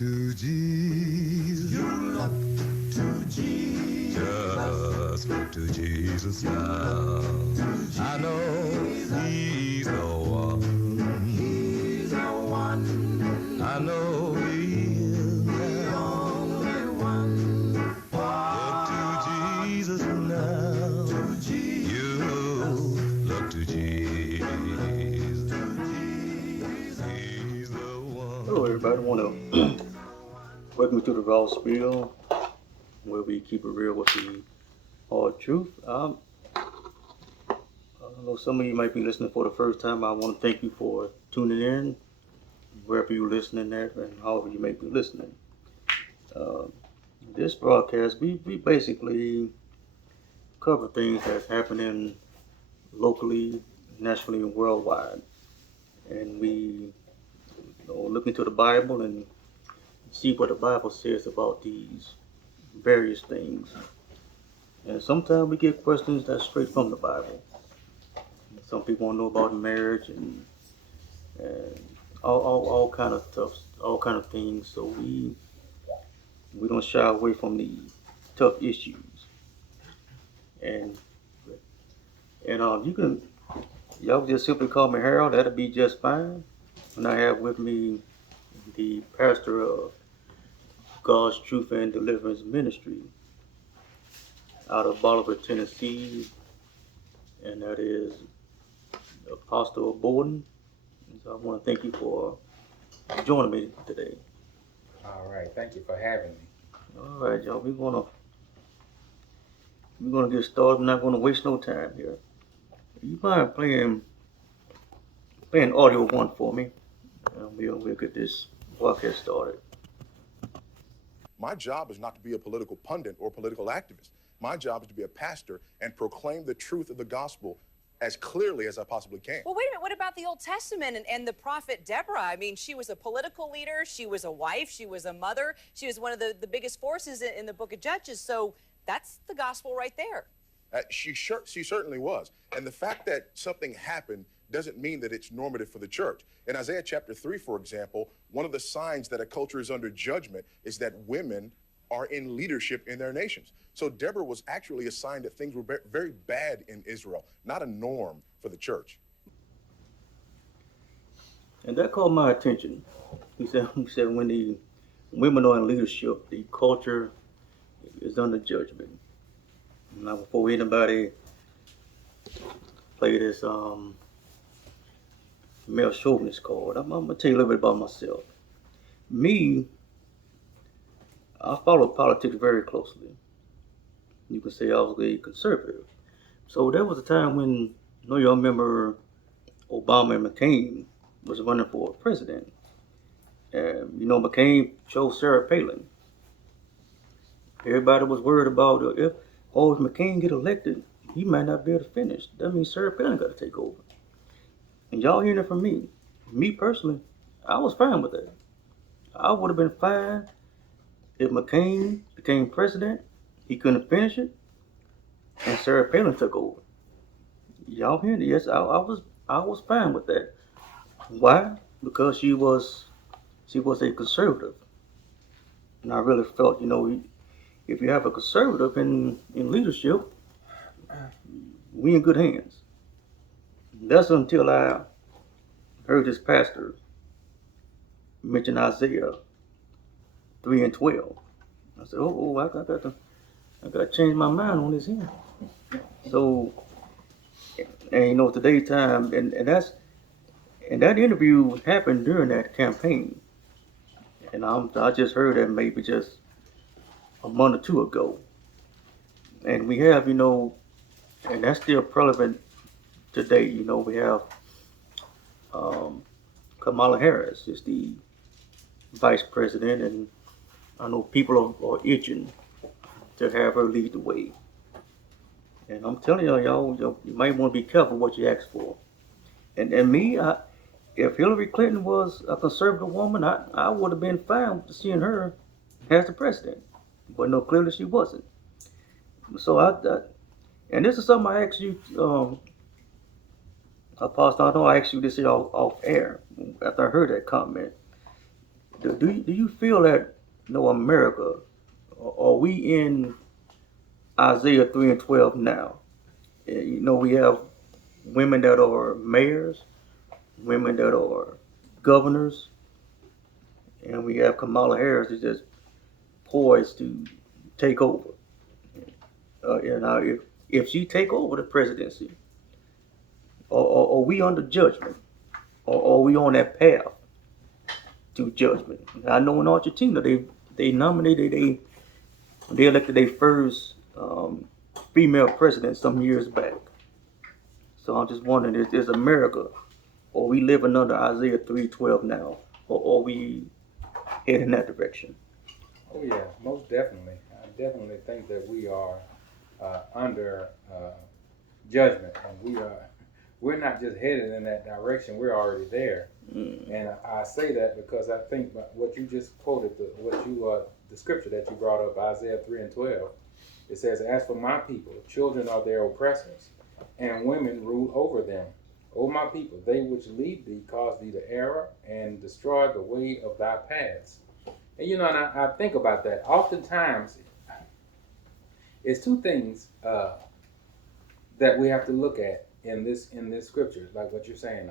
to Jesus. You look to Jesus. Just look to Jesus now. I know He's the one. He's the one. I know He is the only one. Look to Jesus now. You look to Jesus. He's the one. Hello, everybody. I want to welcome you to the Raw Spiel, where we keep it real with the hard truth. I know some of you might be listening for the first time. I want to thank you for tuning in, wherever you're listening at, and however you may be listening. This broadcast, we basically cover things that's happening locally, nationally, and worldwide. And we look into the Bible and see what the Bible says about these various things. And sometimes we get questions that's straight from the Bible. Some people want to know about marriage and all kind of stuff, all kind of things. So we don't shy away from the tough issues. And y'all just simply call me Harold. That'll be just fine. And I have with me the pastor of God's Truth and Deliverance Ministry out of Bolivar, Tennessee, and that is Apostle Bolden. So I want to thank you for joining me today. All right, thank you for having me. All right, y'all. We're gonna get started. We're not gonna waste no time here. You mind playing audio one for me? And we'll get this broadcast started. My job is not to be a political pundit or political activist. My job is to be a pastor and proclaim the truth of the gospel as clearly as I possibly can. Well, wait a minute. What about the Old Testament and the prophet Deborah? I mean, she was a political leader. She was a wife. She was a mother. She was one of the biggest forces in the book of Judges. So that's the gospel right there. She certainly was. And the fact that something happened doesn't mean that it's normative for the church. In Isaiah chapter 3, for example, one of the signs that a culture is under judgment is that women are in leadership in their nations. So Deborah was actually a sign that things were very bad in Israel, not a norm for the church. And that caught my attention. He said when the women are in leadership, the culture is under judgment. Now, before anybody play this male chauvinist card, I'm gonna tell you a little bit about myself. Me, I follow politics very closely. You could say I was a conservative. So there was a time when, y'all remember Obama and McCain was running for president. And, McCain chose Sarah Palin. Everybody was worried about if McCain get elected, he might not be able to finish. That means Sarah Palin got to take over. And y'all hearing it from me. Me personally, I was fine with that. I would have been fine if McCain became president, he couldn't finish it, and Sarah Palin took over. Y'all hearing it? Yes, I was fine with that. Why? Because she was a conservative. And I really felt, if you have a conservative in leadership, we in good hands. That's until I heard this pastor mention Isaiah 3 and 12. I said, I got to change my mind on this here. So, and today's time, and that interview happened during that campaign. And I just heard that maybe just a month or two ago. And we have, and that's still relevant today. We have Kamala Harris is the vice president, and I know people are itching to have her lead the way. And I'm telling y'all, you might want to be careful what you ask for. And me, if Hillary Clinton was a conservative woman, I would have been fine with seeing her as the president. But no, clearly she wasn't. So and this is something I asked you, Apostle. I know I asked you this off air after I heard that comment. Do you feel that, America, are we in Isaiah 3 and 12 now? We have women that are mayors, women that are governors, and we have Kamala Harris is just poised to take over. If she take over the presidency, are we under judgment, or are we on that path to judgment? I know in Argentina they nominated they elected their first female president some years back. So I'm just wondering, is America, are we living under Isaiah 3:12 now, or are we heading that direction? Oh yeah, most definitely. I definitely think that we are under judgment, and we're not just headed in that direction. We're already there. And I say that because I think what you just quoted, the scripture that you brought up, Isaiah 3 and 12, it says, "As for my people, children are their oppressors, and women rule over them. O my people, they which lead thee cause thee to err and destroy the way of thy paths." And and I think about that. Oftentimes, it's two things that we have to look at in this scripture, like what you're saying.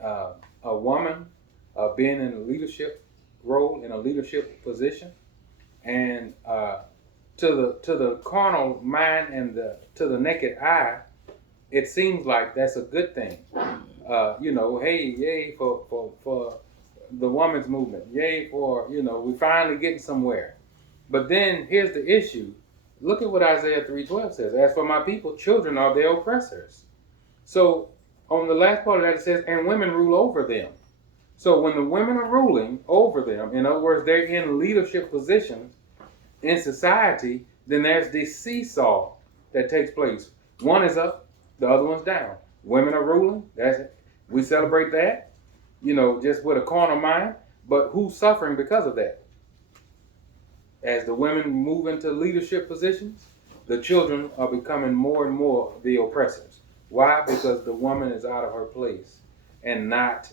A woman being in a leadership role, in a leadership position, and to the carnal mind and to the naked eye, it seems like that's a good thing. Hey, yay for the women's movement, yay for we finally getting somewhere. But then here's the issue. Look at what Isaiah 3:12 says. "As for my people, children are their oppressors." So on the last part of that it says, "And women rule over them." So when the women are ruling over them, in other words, they're in leadership positions in society, then there's this seesaw that takes place. One is up, the other one's down. Women are ruling. That's it. We celebrate that, just with a carnal mind. But who's suffering because of that? As the women move into leadership positions, the children are becoming more and more the oppressors. Why? Because the woman is out of her place and not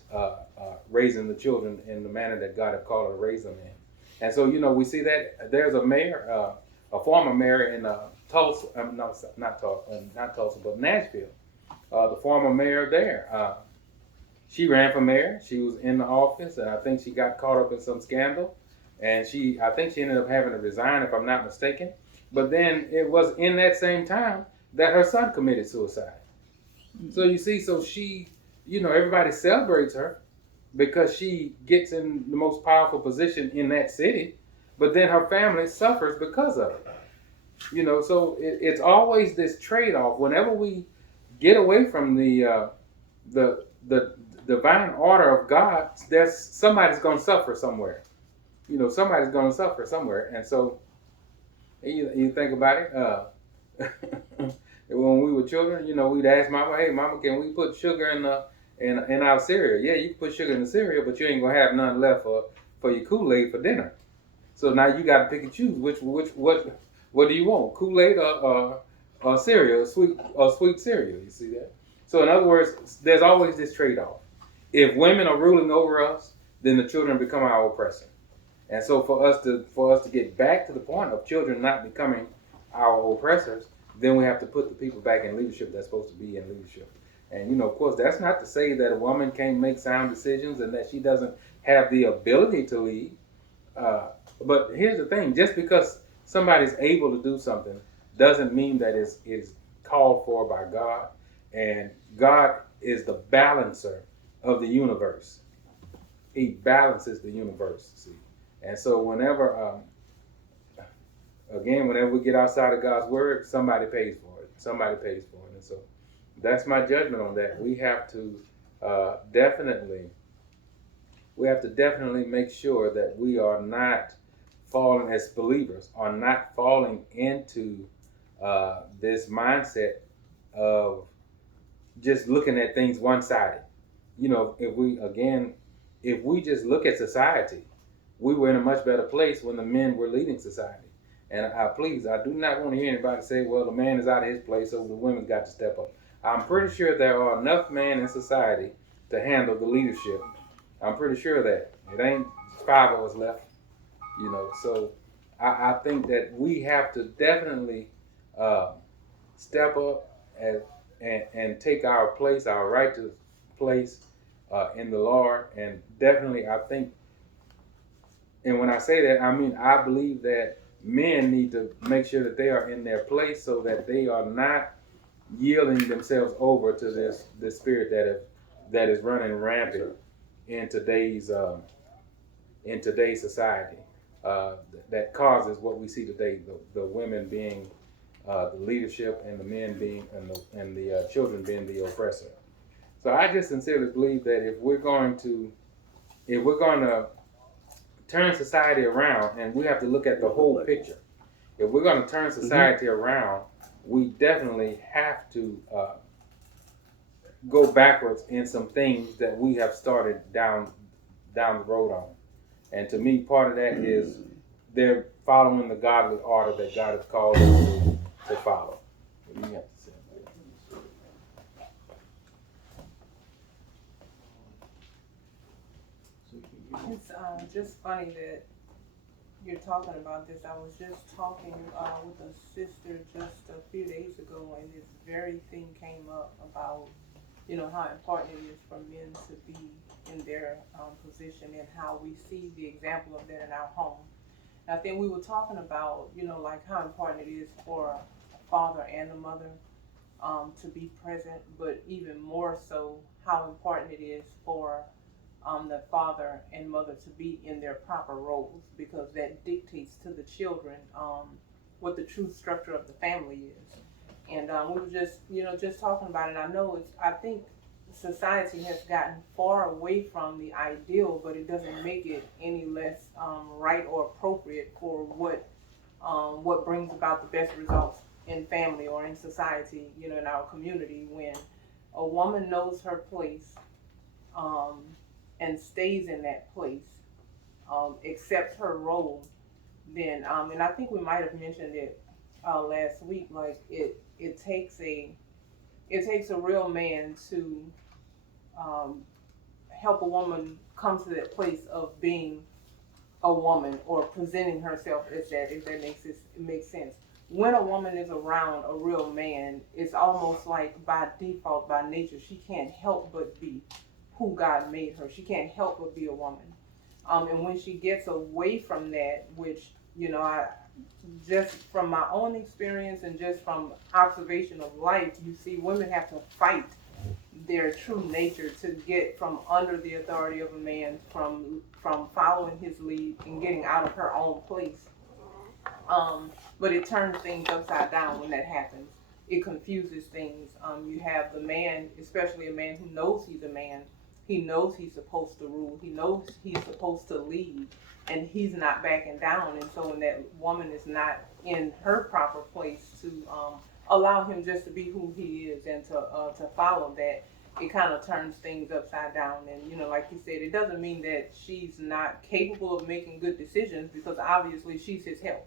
raising the children in the manner that God had called her to raise them in. And so, we see that there's a mayor, a former mayor in Tulsa, no, not Tulsa, but Nashville. The former mayor there, she ran for mayor. She was in the office, and I think she got caught up in some scandal. And I think she ended up having to resign, if I'm not mistaken. But then it was in that same time that her son committed suicide. So you see, so she, everybody celebrates her because she gets in the most powerful position in that city, but then her family suffers because of it. So it's always this trade-off. Whenever we get away from the divine order of God, somebody's going to suffer somewhere. Somebody's going to suffer somewhere, and so you think about it. When we were children, we'd ask Mama, "Hey, Mama, can we put sugar in our cereal?" "Yeah, you can put sugar in the cereal, but you ain't gonna have none left for your Kool-Aid for dinner." So now you got to pick and choose what do you want, Kool-Aid or cereal, sweet cereal. You see that? So in other words, there's always this trade-off. If women are ruling over us, then the children become our oppressor. And so for us to get back to the point of children not becoming our oppressors, then we have to put the people back in leadership that's supposed to be in leadership. And of course, that's not to say that a woman can't make sound decisions and that she doesn't have the ability to lead. But here's the thing: just because somebody's able to do something doesn't mean that it's called for by God. And God is the balancer of the universe. He balances the universe. See, and so whenever we get outside of God's word, somebody pays for it. Somebody pays for it. And so that's my judgment on that. We have to definitely make sure that we are not falling, as believers, are not falling into this mindset of just looking at things one-sided. If we just look at society, we were in a much better place when the men were leading society. And I do not want to hear anybody say, "Well, the man is out of his place, so the women got to step up." I'm pretty sure there are enough men in society to handle the leadership I'm pretty sure of that. It ain't 5 of us left, So I think that we have to definitely step up and take our place, our righteous place in the Lord. And definitely, I think, and when I say that, I mean, I believe that men need to make sure that they are in their place so that they are not yielding themselves over to this spirit that is running rampant in today's society, that causes what we see today: the women being the leadership, and the men being and the children being the oppressor. So I just sincerely believe that if we're going to turn society around, and we have to look at the whole picture. If we're going to turn society around, we definitely have to go backwards in some things that we have started down the road on. And to me, part of that is they're following the godly order that God has called us to follow. What do you have to say about It's just funny that you're talking about this. I was just talking with a sister just a few days ago, and this very thing came up about, how important it is for men to be in their position and how we see the example of that in our home. And I think we were talking about, like how important it is for a father and a mother to be present, but even more so, how important it is for the father and mother to be in their proper roles, because that dictates to the children what the true structure of the family is. And we were just talking about it. I think society has gotten far away from the ideal, but it doesn't make it any less right or appropriate for what brings about the best results in family or in society, in our community, when a woman knows her place and stays in that place, accepts her role, then and I think we might have mentioned it last week. Like it takes a real man to help a woman come to that place of being a woman or presenting herself as that, if that makes sense. When a woman is around a real man, it's almost like by default, by nature, she can't help but be who God made her. She can't help but be a woman. And when she gets away from that, which, I just from my own experience and just from observation of life, you see women have to fight their true nature to get from under the authority of a man, from following his lead and getting out of her own place. But it turns things upside down when that happens. It confuses things. You have the man, especially a man who knows he's a man. He knows he's supposed to rule. He knows he's supposed to lead, and he's not backing down. And so when that woman is not in her proper place to allow him just to be who he is and to follow that, it kind of turns things upside down. And like you said, it doesn't mean that she's not capable of making good decisions, because obviously she's his help.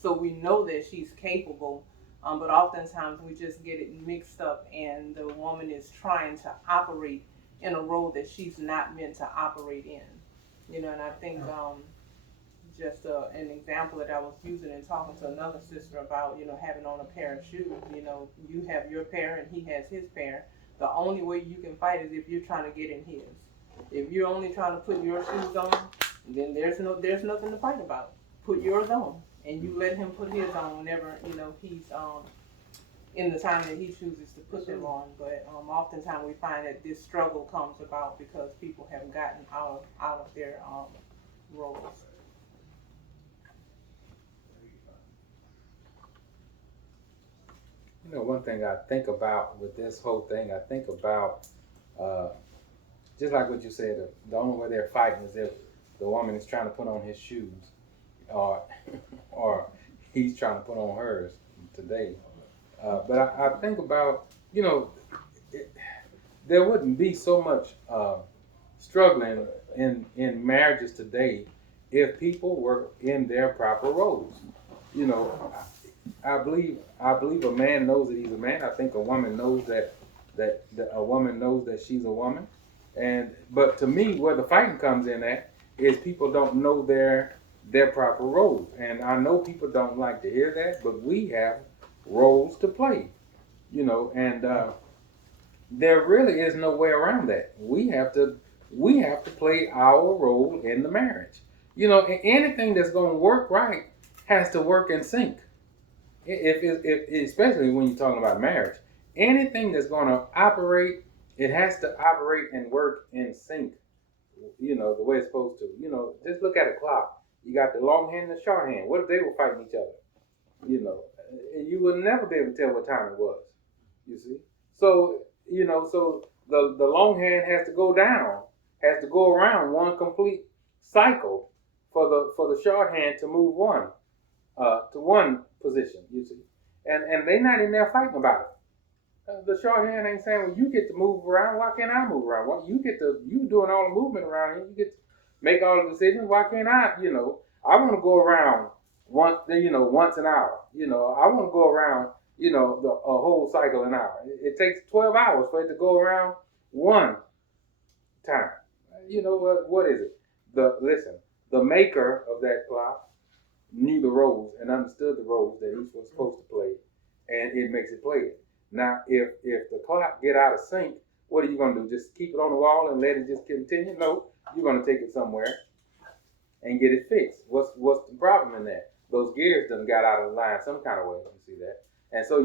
So we know that she's capable, but oftentimes we just get it mixed up, and the woman is trying to operate in a role that she's not meant to operate in. And I think just an example that I was using and talking to another sister about, having on a pair of shoes. You have your pair and he has his pair. The only way you can fight is if you're trying to get in his. If you're only trying to put your shoes on, then there's nothing to fight about. Put yours on, and you let him put his on whenever he's in the time that he chooses to put them on. But oftentimes we find that this struggle comes about because people have gotten out of their roles. One thing I think about with this whole thing, I think about just like what you said, the only way they're fighting is if the woman is trying to put on his shoes, or he's trying to put on hers today. But I think about, there wouldn't be so much struggling in marriages today if people were in their proper roles. I believe a man knows that he's a man. I think a woman knows that a woman knows that she's a woman, But to me, where the fighting comes in at is people don't know their proper roles. And I know people don't like to hear that, but we have roles to play, and there really is no way around that. We have to play our role in the marriage. And anything that's going to work right has to work in sync. If especially when you're talking about marriage, anything that's going to operate, it has to operate and work in sync. The way it's supposed to. Just look at a clock. You got the long hand and the short hand. What if they were fighting each other? You would never be able to tell what time it was. You see, so the long hand has to go down, has to go around one complete cycle for the short hand to move to one position. You see, and they not in there fighting about it. The short hand ain't saying, well, you get to move around. Why can't I move around? Why you doing all the movement around here? You get to make all the decisions. Why can't I? I want to go around once an hour. I want to go around, a whole cycle an hour. It takes 12 hours for it to go around one time. What is it? The maker of that clock knew the roles and understood the roles that each was supposed to play, and it makes it play it. Now, if the clock get out of sync, what are you going to do? Just keep it on the wall and let it just continue? No, you're going to take it somewhere and get it fixed. What's the problem in that? Those gears done got out of line some kind of way. You see that? And so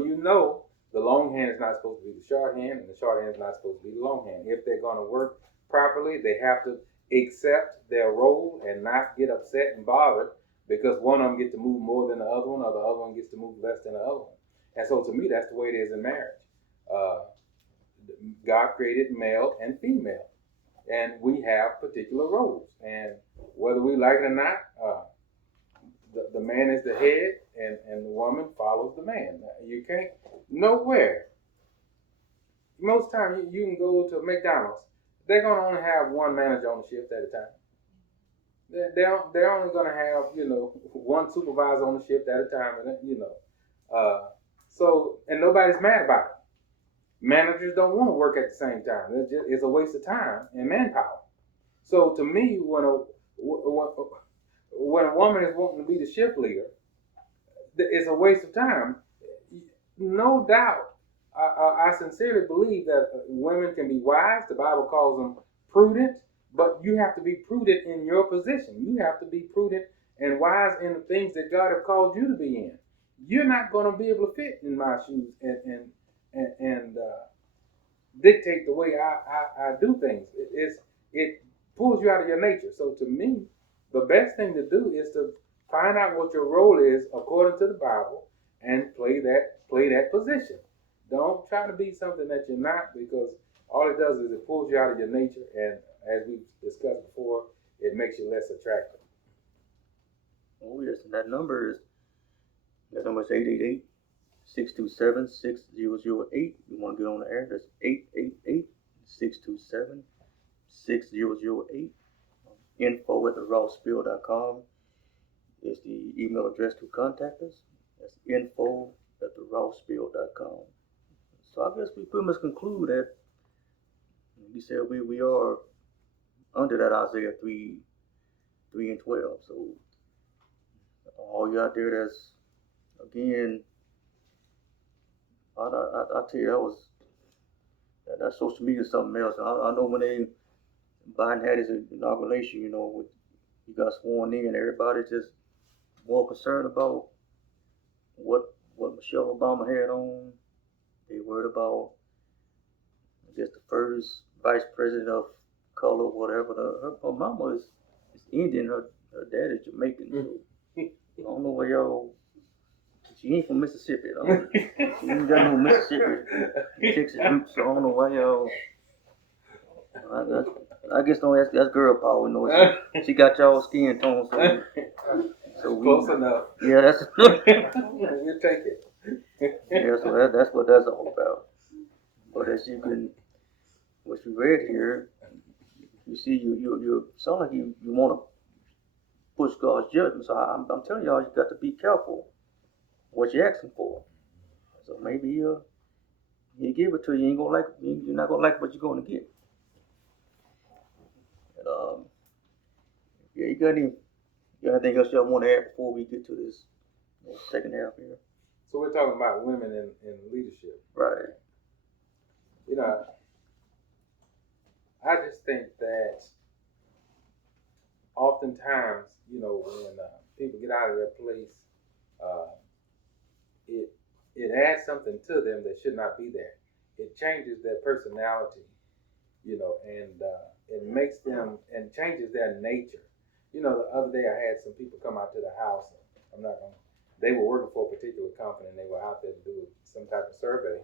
the long hand is not supposed to be the short hand, and the short hand is not supposed to be the long hand. If they're going to work properly, they have to accept their role and not get upset and bothered because one of them gets to move more than the other one, or the other one gets to move less than the other one. And so to me, that's the way it is in marriage. God created male and female, and we have particular roles. And whether we like it or not, the man is the head, and the woman follows the man. You can't, nowhere. Most times you can go to McDonald's, they're going to only have one manager on the shift at a time. They're only going to have, one supervisor on the shift at a time, and and nobody's mad about it. Managers don't want to work at the same time. It's a waste of time and manpower. So to me, when a woman is wanting to be the shift leader, it's a waste of time. No doubt, I sincerely believe that women can be wise. The Bible calls them prudent, but you have to be prudent in your position. You have to be prudent and wise in the things that God has called you to be in. You're not going to be able to fit in my shoes and dictate the way I do things. It pulls you out of your nature. So to me, the best thing to do is to find out what your role is according to the Bible and play that position. Don't try to be something that you're not, because all it does is it pulls you out of your nature, and as we discussed before, it makes you less attractive. Oh yes, and that number is 888-627-6008. You want to get on the air? That's 888-627-6008. info@therawspill.com is the email address to contact us. That's info@therawspill.com. So I guess we pretty much conclude that we said we are under that Isaiah 3:12. So all you out there that's, again, I tell you, that social media is something else. I know when Biden had his inauguration, he got sworn in, everybody's just more concerned about what Michelle Obama had on. They worried about, I guess, the first vice president of color, whatever. Her mama is Indian. Her dad is Jamaican. So I don't know where y'all. She ain't from Mississippi. She ain't got no Mississippi, Texas roots. So I don't know why y'all. I guess don't ask. That's girl power. She got y'all skin tone. So close enough. Yeah, that's. We'll take it. Yeah, so that's what that's all about. But as what you read here, you see, you sound like you want to push God's judgment. So I'm telling y'all, you got to be careful what you're asking for. So maybe He give it to you. You're not gonna like what you're gonna get. Yeah, you got anything else y'all want to add before we get to this second half here? So we're talking about women in leadership. Right. You know, I just think that oftentimes, you know, when people get out of their place, uh, it adds something to them that should not be there. It changes their personality, you know, and it makes them and changes their nature. You know, the other day I had some people come out to the house. They were working for a particular company and they were out there to do some type of survey.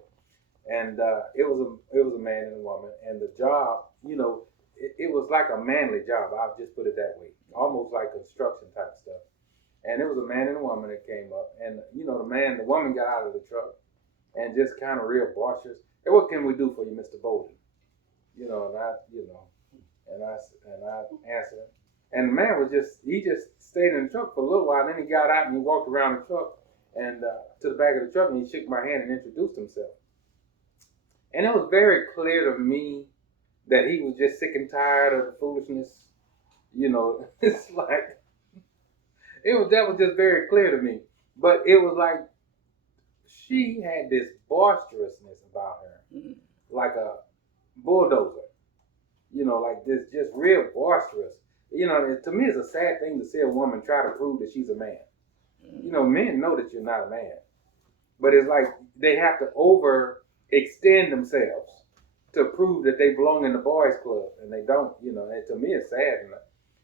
And it was a man and a woman, and the job, you know, it was like a manly job. I'll just put it that way, almost like construction type stuff. And it was a man and a woman that came up, and you know, the woman got out of the truck and just kind of real boisterous. Hey, what can we do for you, Mr. Bolden? You know, and I answered, and the man he just stayed in the truck for a little while. And then he got out and he walked around the truck and to the back of the truck, and he shook my hand and introduced himself. And it was very clear to me that he was just sick and tired of the foolishness. You know, it's like that was just very clear to me. But it was like she had this boisterousness about her, like a bulldozer. You know, like this, just real boisterous. You know, to me, it's a sad thing to see a woman try to prove that she's a man. You know, men know that you're not a man, but it's like they have to overextend themselves to prove that they belong in the boys' club, and they don't. You know, and to me, it's sad. And,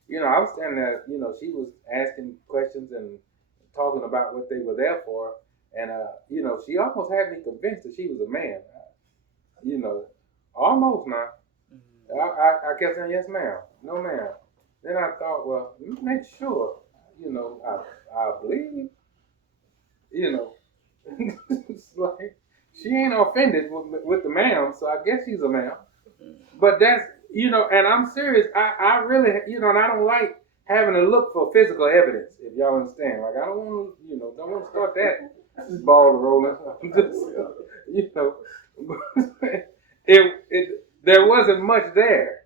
you know, I was standing there. You know, she was asking questions and talking about what they were there for, and you know, she almost had me convinced that she was a man. You know, almost now. I kept saying, yes, ma'am, no, ma'am. Then I thought, well, let me make sure, you know, I believe, you know, it's like, she ain't offended with the ma'am, so I guess she's a ma'am. But that's, you know, and I'm serious, I really, you know, and I don't like having to look for physical evidence, if y'all understand. Like, I don't want to, you know, don't want to start that ball rolling. Just, you know, there wasn't much there.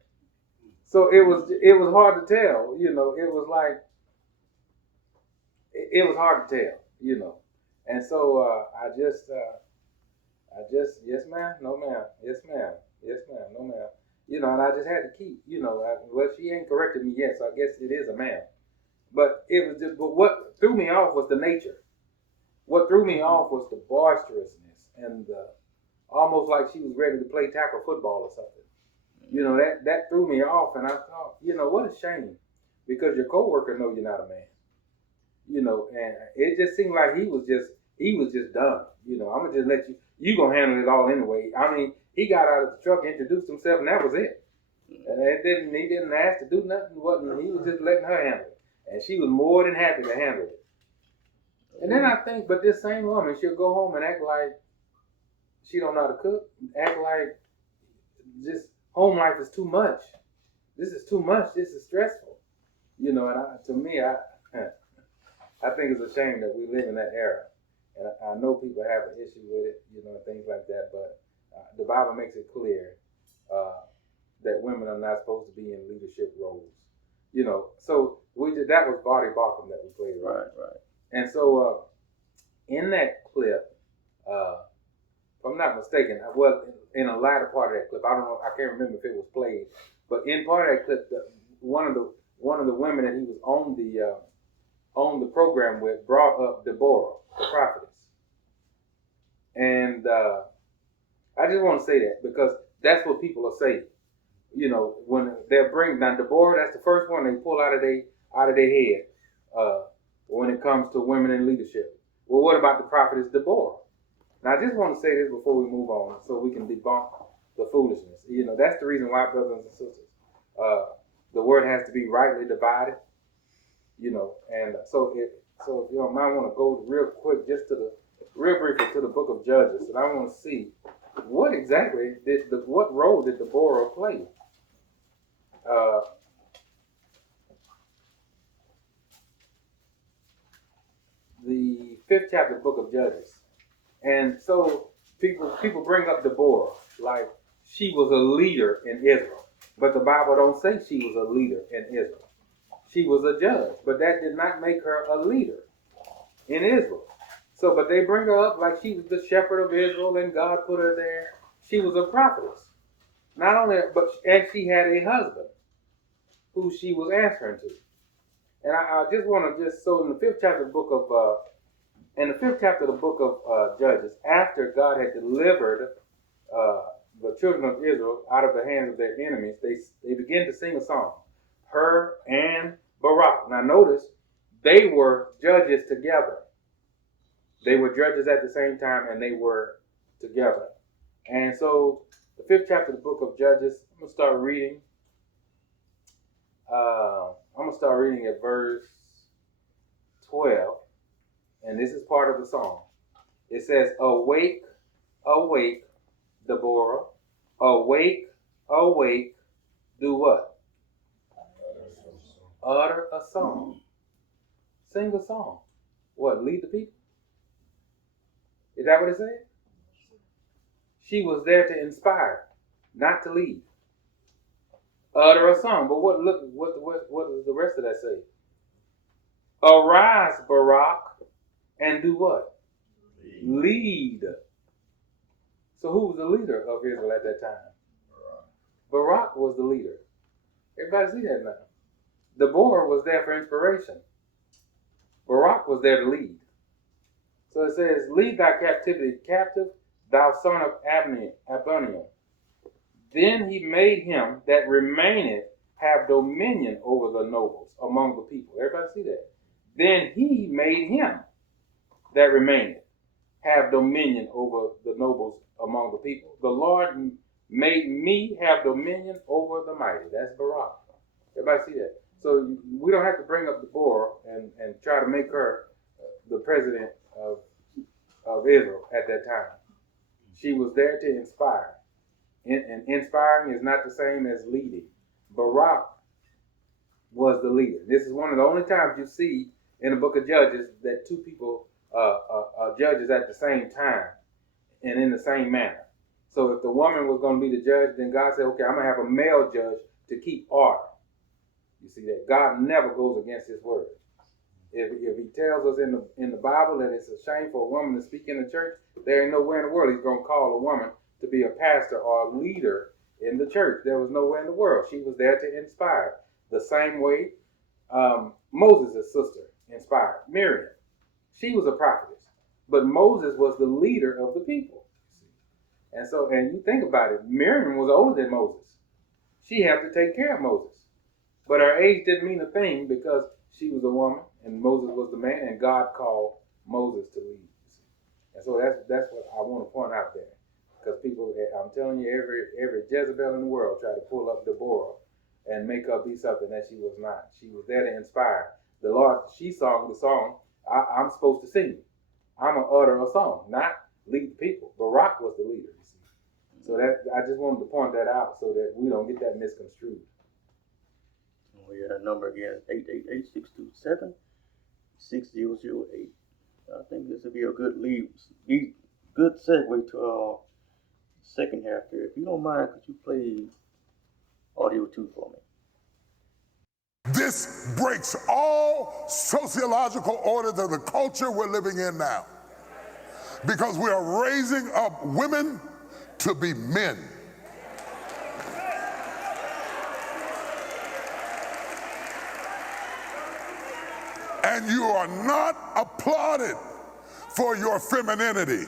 So it was hard to tell, you know, it was hard to tell, you know. And so I just, yes ma'am, no ma'am, yes ma'am, no ma'am. You know, and I just had to keep, you know, well, she ain't corrected me yet, so I guess it is a ma'am. But but what threw me off was the nature. What threw me off was the boisterousness and almost like she was ready to play tackle football or something. You know, that threw me off, and I thought, you know, what a shame, because your coworker know you're not a man. You know, and it just seemed like he was just done. You know, I'm gonna just let you gonna handle it all anyway. I mean, he got out of the truck, introduced himself, and that was it. And he didn't ask to do nothing. He was just letting her handle it, and she was more than happy to handle it. And then I think, but this same woman, she'll go home and act like she don't know how to cook, act like just home life is too much. This is too much. This is stressful. You know, and to me, I think it's a shame that we live in that era. And I know people have an issue with it, you know, and things like that. But the Bible makes it clear that women are not supposed to be in leadership roles. You know, so that was Body Barkham that we played, right? Right. And so in that clip, if I'm not mistaken, well, in a latter part of that clip, I don't know, I can't remember if it was played, but in part of that clip, one of the women that he was on the program with brought up Deborah, the prophetess, and I just want to say that because that's what people are saying. You know, when they're bringing down Deborah, that's the first one they pull out of their head when it comes to women in leadership. Well, what about the prophetess Deborah? Now, I just want to say this before we move on, so we can debunk the foolishness. You know, that's the reason why, brothers and sisters, the word has to be rightly divided. You know, and so if you don't mind, I want to go real quick, real briefly to the book of Judges, and I want to see what exactly what role did Deborah play? The 5th chapter of the book of Judges. And so people bring up Deborah like she was a leader in Israel. But the Bible don't say she was a leader in Israel. She was a judge, but that did not make her a leader in Israel. So, but they bring her up like she was the shepherd of Israel and God put her there. She was a prophetess. Not only, and she had a husband who she was answering to. And I just want to so in the fifth chapter of the book of Judges, after God had delivered the children of Israel out of the hands of their enemies, they began to sing a song, her and Barak. Now notice, they were judges together. They were judges at the same time, and they were together. And so, the fifth chapter of the book of Judges, I'm going to start reading. At verse 12, and this is part of the song. It says, "Awake, awake, Deborah. Awake, awake, do what? Utter a song. Sing a song. What, lead the people? Is that what it said? She was there to inspire, not to lead. Utter a song. But what does the rest of that say? Arise, Barak, and do what? Lead. So who was the leader of Israel at that time? Barak was the leader. Everybody see that now. Deborah was there for inspiration. Barak was there to lead. So it says, lead thy captivity captive, thou son of Abaniam. Then he made him that remaineth have dominion over the nobles among the people. Everybody see that? Then he made him that remaineth have dominion over the nobles among the people. The Lord made me have dominion over the mighty. That's Barak. Everybody see that? So we don't have to bring up Deborah and try to make her the president of Israel at that time. She was there to inspire. And inspiring is not the same as leading. Barak was the leader. This is one of the only times you see in the book of Judges that two people are judges at the same time and in the same manner. So if the woman was going to be the judge, then God said, okay, I'm going to have a male judge to keep order. You see that? God never goes against his word. If he tells us in the Bible that it's a shame for a woman to speak in the church, there ain't nowhere in the world he's going to call a woman to be a pastor or a leader in the church. There was nowhere in the world. She was there to inspire. The same way Moses' sister inspired, Miriam. She was a prophetess, but Moses was the leader of the people. And you think about it, Miriam was older than Moses. She had to take care of Moses. But her age didn't mean a thing because she was a woman and Moses was the man, and God called Moses to lead. And so that's what I want to point out there. Because people, I'm telling you, every Jezebel in the world tried to pull up Deborah and make her be something that she was not. She was there to inspire. The Lord, she sang the song, I'm supposed to sing. I'm going to utter a song, not lead the people. Barak was the leader, you see. So I just wanted to point that out so that we don't get that misconstrued. Oh yeah, that number again is 888-627-6008. I think this would be a good good segue to our second half here. If you don't mind, could you play audio 2 for me? This breaks all sociological orders of the culture we're living in now. Because we are raising up women to be men. And you are not applauded for your femininity.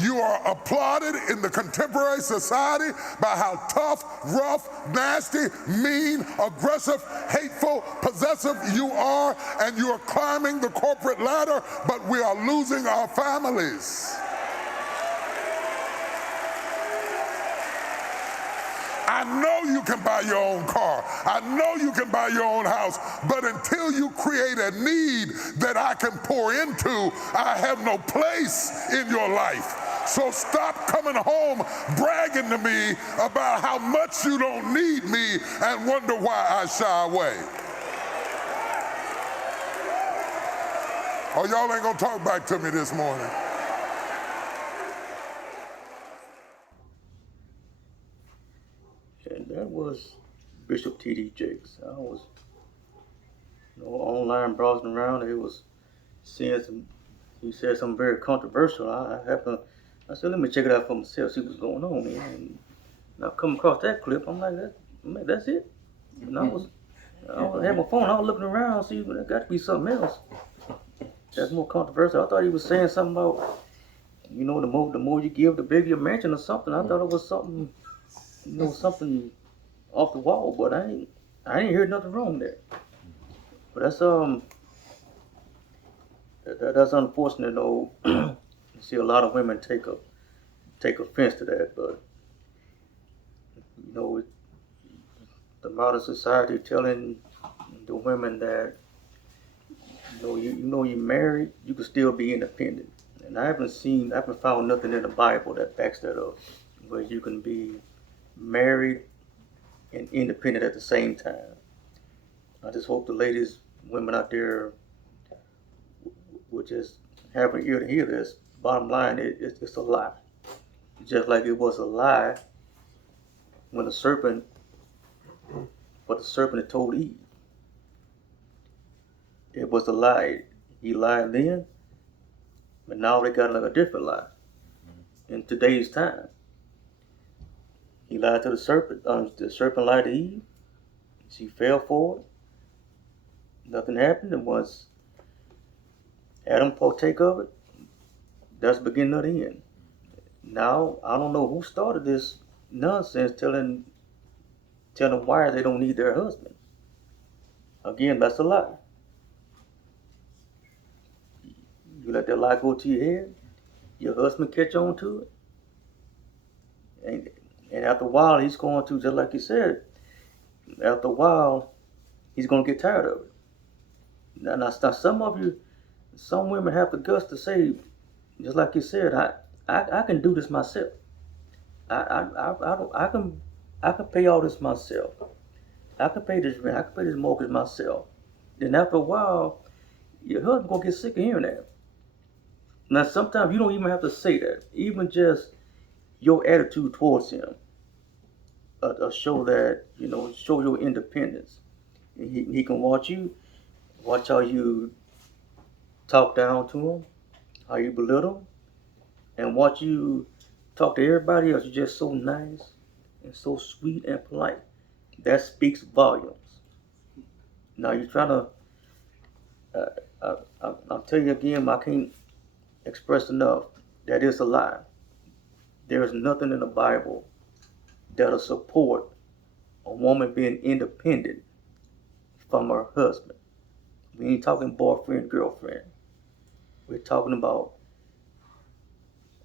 You are applauded in the contemporary society by how tough, rough, nasty, mean, aggressive, hateful, possessive you are, and you are climbing the corporate ladder, but we are losing our families. I know you can buy your own car. I know you can buy your own house. But until you create a need that I can pour into, I have no place in your life. So stop coming home bragging to me about how much you don't need me and wonder why I shy away. Oh, y'all ain't gonna talk back to me this morning. And that was Bishop T.D. Jakes. I was online browsing around. He was seeing some. He said something very controversial. I said, let me check it out for myself, see what's going on here. And I come across that clip. I'm like, that's it. And I had my phone. I was looking around, see, there got to be something else that's more controversial. I thought he was saying something about, the more you give, the bigger your mansion or something. I thought it was something, something off the wall. But I ain't heard nothing wrong there. But that's unfortunate though. You see a lot of women take offense to that, but the modern society telling the women that you're married, you can still be independent. And I haven't found nothing in the Bible that backs that up, where you can be married and independent at the same time. I just hope the ladies, women out there, would just have an ear to hear this. Bottom line, it's a lie. Just like it was a lie when the serpent had told Eve. It was a lie. He lied then, but now they got like a different lie. In today's time, he lied to the serpent. The serpent lied to Eve. She fell for it. Nothing happened. And once Adam partake of it, that's the beginning of the end. Now, I don't know who started this nonsense telling wives they don't need their husband. Again, that's a lie. You let that lie go to your head, your husband catch on to it, and after a while, he's going to, just like you said, after a while, he's going to get tired of it. Now some women have the guts to say, just like you said, I can do this myself. I can pay all this myself. I can pay this rent. I can pay this mortgage myself. Then after a while, your husband gonna get sick of hearing that. Now sometimes you don't even have to say that. Even just your attitude towards him, show that show your independence. He can watch how you talk down to him, how you belittle him, and watch you talk to everybody else. You're just so nice and so sweet and polite. That speaks volumes. Now you're trying to. I'll tell you again. I can't express enough. That is a lie. There is nothing in the Bible that'll support a woman being independent from her husband. We ain't talking boyfriend, girlfriend. We're talking about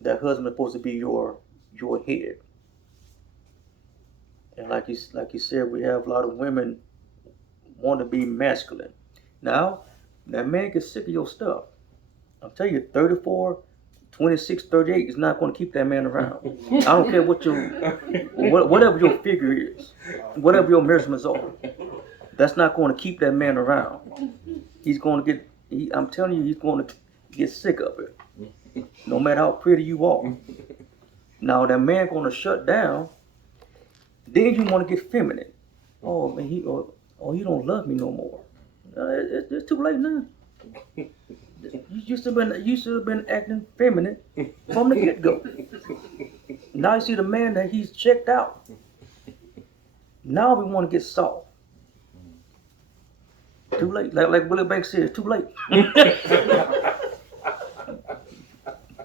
that husband is supposed to be your head. And like you said, we have a lot of women want to be masculine. Now, that man gets sick of your stuff. I'll tell you, 34, 26, 38 is not going to keep that man around. I don't care whatever your figure is, whatever your measurements are. That's not going to keep that man around. He's going to I'm telling you, he's going to get sick of it. No matter how pretty you are. Now that man going to shut down. Then you want to get feminine. Oh man, he don't love me no more. It's too late now. You should have been acting feminine from the get-go. Now you see the man that he's checked out. Now we want to get soft. Too late. Like Willie Banks said, it's too late.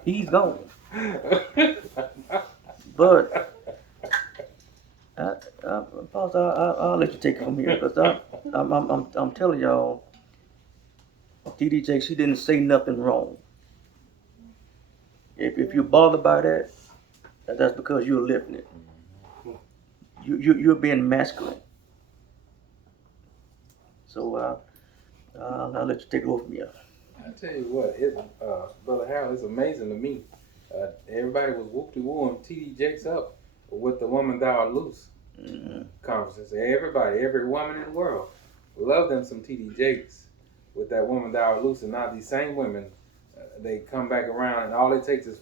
He's gone. But I'll let you take it from here, because I'm telling y'all, J.D., she didn't say nothing wrong. If you're bothered by that, that's because you're living it. You're being masculine. So I'll let you take it over from here. I tell you what, Brother Harold, it's amazing to me. Everybody was whoop-de-wooing T.D. Jakes up with the Woman Thou Art Loose conferences. Every woman in the world loved them some T.D. Jakes with that Woman Thou Art Loose. And now these same women, they come back around and all it takes is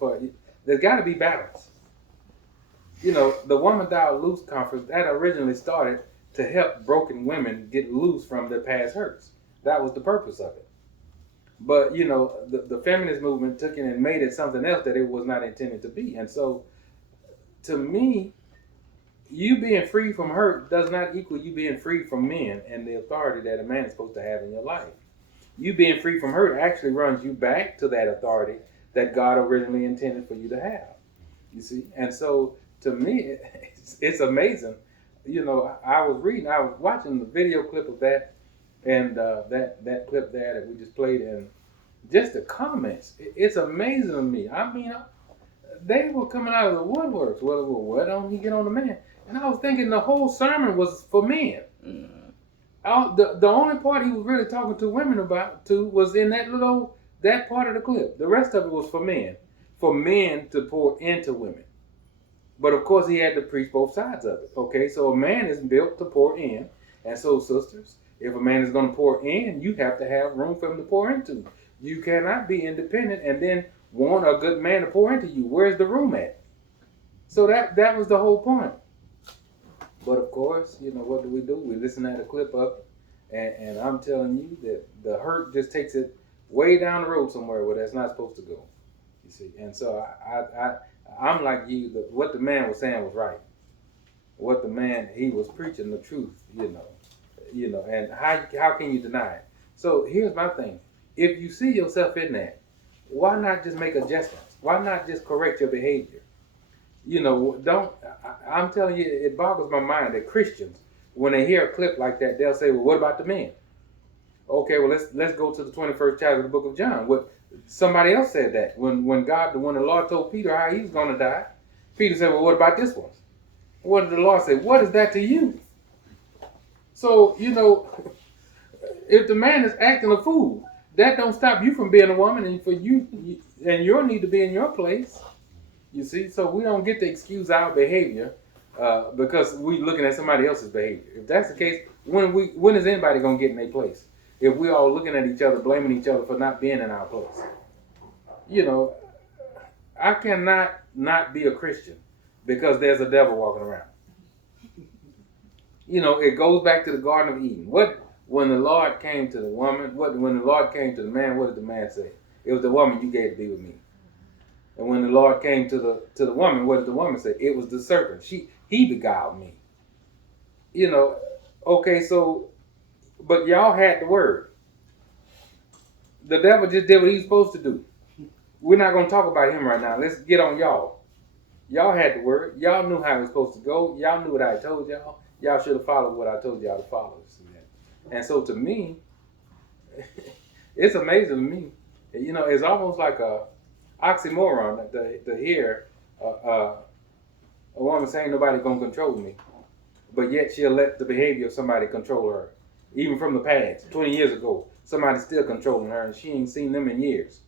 there's got to be balance. The Woman Thou Art Loose conference, that originally started to help broken women get loose from their past hurts. That was the purpose of it. But you know, the feminist movement took it and made it something else that it was not intended to be. And so, to me, you being free from hurt does not equal you being free from men and the authority that a man is supposed to have in your life. You being free from hurt actually runs you back to that authority that God originally intended for you to have. You see, and so to me, it's amazing. You know, I was watching the video clip of that, and that clip there that we just played, and just the comments. It's amazing to me. I mean, they were coming out of the woodworks. Well, why don't he get on the man? And I was thinking the whole sermon was for men. The only part he was really talking to women was in that part of the clip. The rest of it was for men to pour into women. But of course, he had to preach both sides of it. Okay, so a man is built to pour in, and so sisters, if a man is going to pour in, you have to have room for him to pour into. You cannot be independent and then want a good man to pour into you. Where's the room at? So that was the whole point. But of course, you know, what do? We listen to the clip up, and I'm telling you that the hurt just takes it way down the road somewhere where that's not supposed to go. You see, and so I'm like you. What the man was saying was right. What the man, he was preaching the truth. You know, and how can you deny it? So here's my thing: if you see yourself in that, why not just make adjustments? Why not just correct your behavior? You know, I'm telling you, it boggles my mind that Christians, when they hear a clip like that, they'll say, well, what about the men? Okay, well, let's go to the 21st chapter of the book of John. What somebody else said that when the Lord told Peter how he was going to die, Peter said, well, what about this one? What did the Lord say? What is that to you? So, you know, if the man is acting a fool, that don't stop you from being a woman, and for you and your need to be in your place. You see, so we don't get to excuse our behavior because we looking at somebody else's behavior. If that's the case, when is anybody gonna get in their place? If we all looking at each other, blaming each other for not being in our place. You know, I cannot not be a Christian because there's a devil walking around. You know, it goes back to the Garden of Eden. When the Lord came to the woman, when the Lord came to the man, what did the man say? It was the woman you gave to be with me. And when the Lord came to the woman, what did the woman say? It was the serpent. He beguiled me. You know, okay, so, but y'all had the word. The devil just did what he was supposed to do. We're not going to talk about him right now. Let's get on y'all. Y'all had the word. Y'all knew how it was supposed to go. Y'all knew what I told y'all. Y'all should have followed what I told y'all to follow. And so to me, it's amazing to me. You know, it's almost like a oxymoron to hear a woman saying nobody gonna control me, but yet she'll let the behavior of somebody control her. Even from the past, 20 years ago, somebody's still controlling her, and she ain't seen them in years,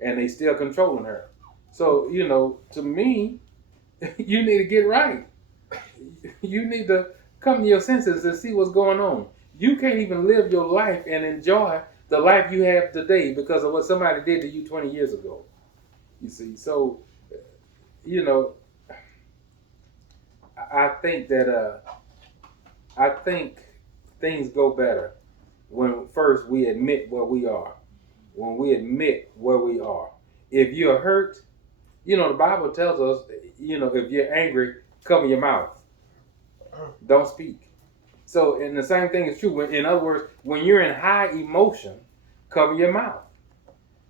and they still controlling her. So, you know, to me, you need to get right. You need to come to your senses and see what's going on. You can't even live your life and enjoy the life you have today because of what somebody did to you 20 years ago. You see, so, you know, I think things go better when first we admit where we are. When we admit where we are. If you're hurt, you know, the Bible tells us, you know, if you're angry, cover your mouth. Don't speak. So, and the same thing is true. In other words, when you're in high emotion, cover your mouth.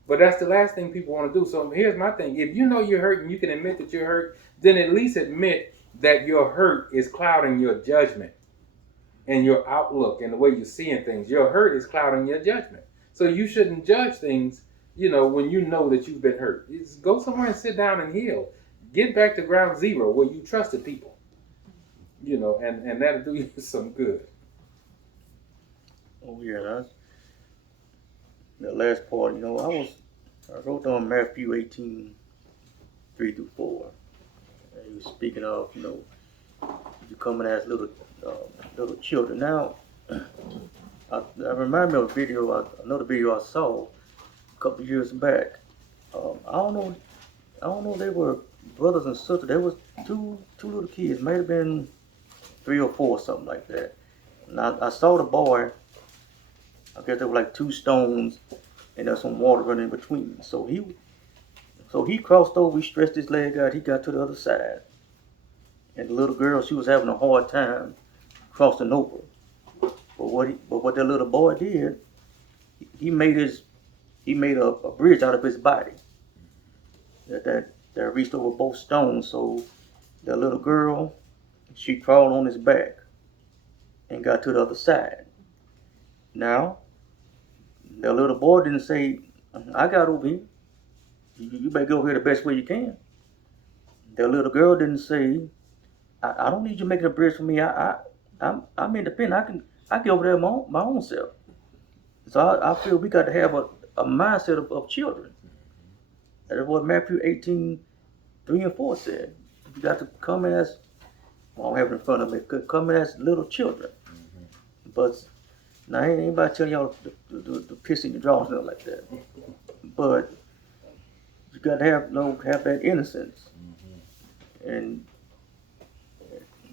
But that's the last thing people want to do. So here's my thing. If you know you're hurt and you can admit that you're hurt, then at least admit that your hurt is clouding your judgment and your outlook and the way you're seeing things. Your hurt is clouding your judgment. So you shouldn't judge things, you know, when you know that you've been hurt. Just go somewhere and sit down and heal. Get back to ground zero where you trusted people, you know, and that'll do you some good. Oh yeah, that's the last part. You know, I wrote down Matthew 18:3-4. And he was speaking of, you know, you coming as little children. Now, I remember a video, another video I saw a couple of years back. I don't know. They were brothers and sisters. There was two little kids. May have been 3 or 4, something like that. And I saw the boy. I guess there were like 2 stones, and there's some water running in between. So he crossed over. He stretched his leg out. He got to the other side, and the little girl, she was having a hard time crossing over. But what that little boy did, he made a bridge out of his body that reached over both stones. So the little girl, she crawled on his back and got to the other side. Now, the little boy didn't say, "I got over here. You better go over here the best way you can." The little girl didn't say, "I don't need you making a bridge for me. I'm independent. I can get over there my own self." So I feel we got to have a mindset of children. That's what Matthew 18:3 and 4 said. You got to come as, well, I don't have it in front of me, come as little children. But now ain't anybody telling y'all to piss in your drawers, nothing like that. But you got to have that innocence, and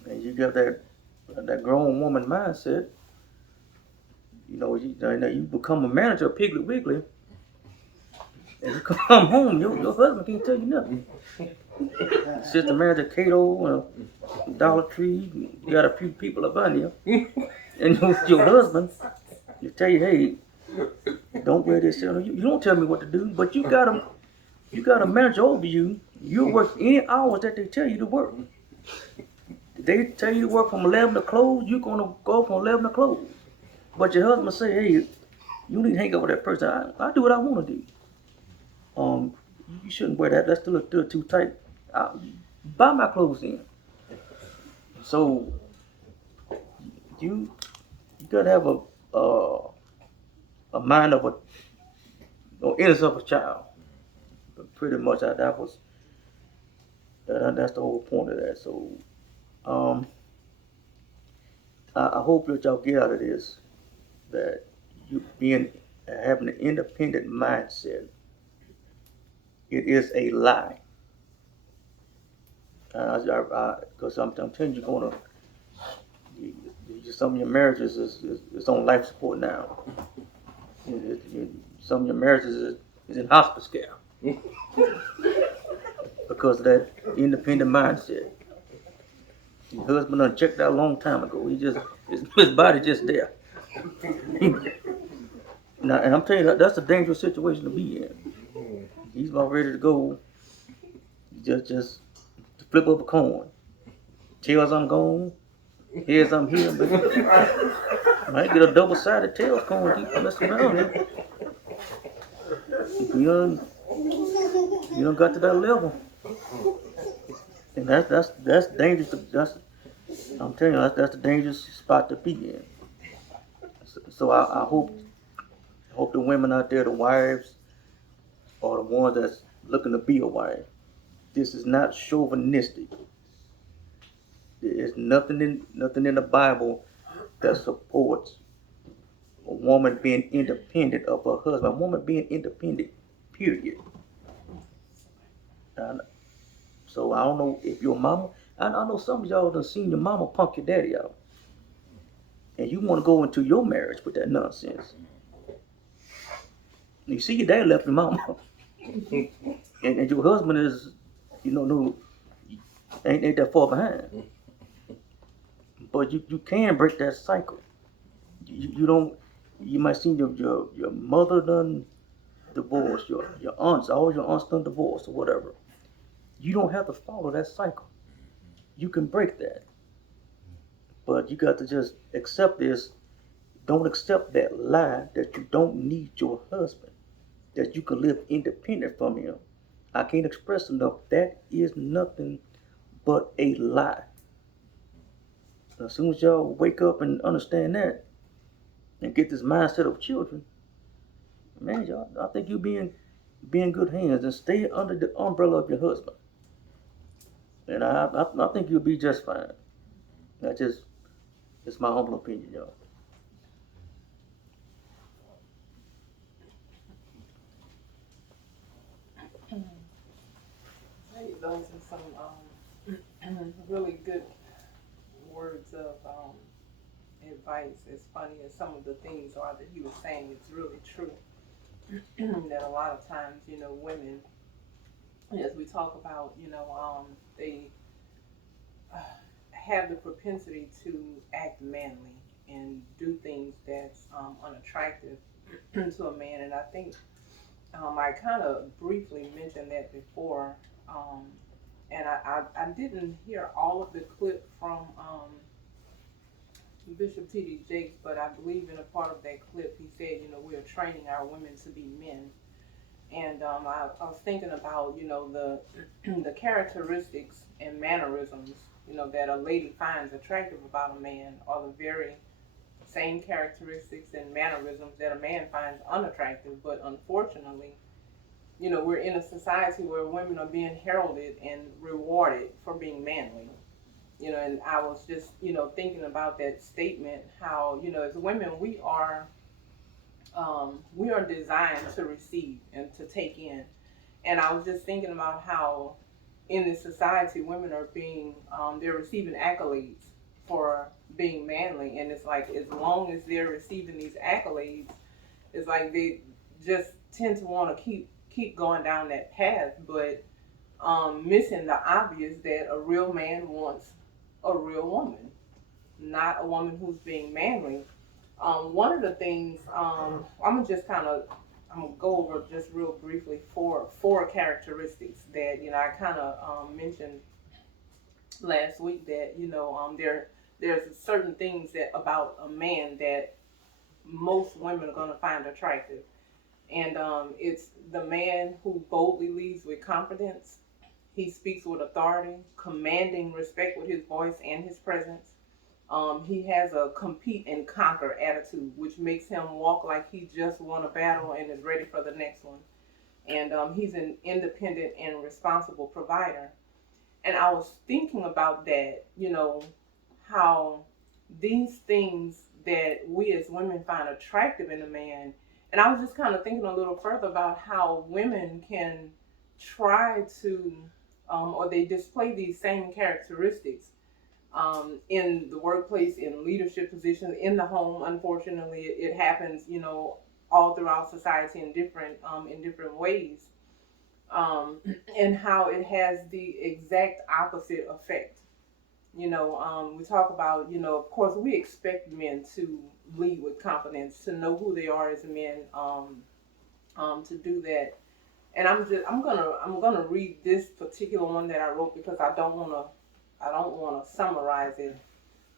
you got that grown woman mindset. You become a manager of Piggly Wiggly, and you come home, your husband can't tell you nothing. Sister manager Cato, Dollar Tree, you got a few people up under you, and your husband, you tell you, hey, don't wear this shirt. You don't tell me what to do, but you got a manager over you. You work any hours that they tell you to work. They tell you to work from 11 to close, you're gonna go from 11 to close. But your husband say, hey, you need to hang up with that person. I do what I want to do. You shouldn't wear that. That's still too tight. Buy my clothes then. So you gotta have a mind of innocence of a child. But pretty much that's the whole point of that. So I hope that y'all get out of this that you having an independent mindset. It is a lie. Because I'm telling you, some of your marriages is on life support now. Some of your marriages is in hospice care because of that independent mindset. Your husband done checked out a long time ago. His body just there. Now, and I'm telling you, that's a dangerous situation to be in. He's about ready to go, just to flip up a coin. Tails I'm gone, heads I'm here, but I might get a double-sided tails coin. Keep messing around here. You done got to that level, and that's dangerous. I'm telling you, that's the dangerous spot to be in. So I hope the women out there, the wives, or the ones that's looking to be a wife, this is not chauvinistic. There's nothing in the Bible that supports a woman being independent of her husband. A woman being independent, period. And so I don't know if your mama. I know some of y'all done seen your mama punk your daddy out, and you want to go into your marriage with that nonsense. You see your dad left your mama, and your husband is, no, ain't that far behind. But you can break that cycle. You don't. You might see your mother done divorced, your aunts, all your aunts done divorced or whatever. You don't have to follow that cycle. You can break that. But you got to just accept this. Don't accept that lie that you don't need your husband, that you can live independent from him. I can't express enough. That is nothing but a lie. As soon as y'all wake up and understand that and get this mindset of children, man, y'all, I think you'll be in good hands and stay under the umbrella of your husband. And I think you'll be just fine. It's my humble opinion, y'all. Those are some really good words of advice. As funny as some of the things are that he was saying, it's really true. That a lot of times, women, as we talk about, they have the propensity to act manly and do things that's unattractive to a man. And I think I kind of briefly mentioned that before. And I didn't hear all of the clip from Bishop T.D. Jakes, but I believe in a part of that clip he said, we are training our women to be men. And I was thinking about, the the characteristics and mannerisms, that a lady finds attractive about a man are the very same characteristics and mannerisms that a man finds unattractive. But unfortunately, we're in a society where women are being heralded and rewarded for being manly. And I was just, thinking about that statement, how, as women, we are designed to receive and to take in. And I was just thinking about how in this society, women are being, they're receiving accolades for being manly. And it's like, as long as they're receiving these accolades, it's like they just tend to want to keep going down that path, but missing the obvious that a real man wants a real woman, not a woman who's being manly. One of the things I'm gonna go over just real briefly four characteristics that I kind of mentioned last week, that there's certain things that about a man that most women are gonna find attractive, and it's the man who boldly leads with confidence. He speaks with authority, commanding respect with his voice and his presence. He has a compete and conquer attitude, which makes him walk like he just won a battle and is ready for the next one. And he's an independent and responsible provider. And I was thinking about that, how these things that we as women find attractive in a man. And I was just kind of thinking a little further about how women can try to, or they display these same characteristics in the workplace, in leadership positions, in the home. Unfortunately, it happens, all throughout society in different ways, and how it has the exact opposite effect. We talk about, of course, we expect men to lead with confidence, to know who they are as men, to do that. And I'm gonna read this particular one that I wrote because I don't wanna summarize it.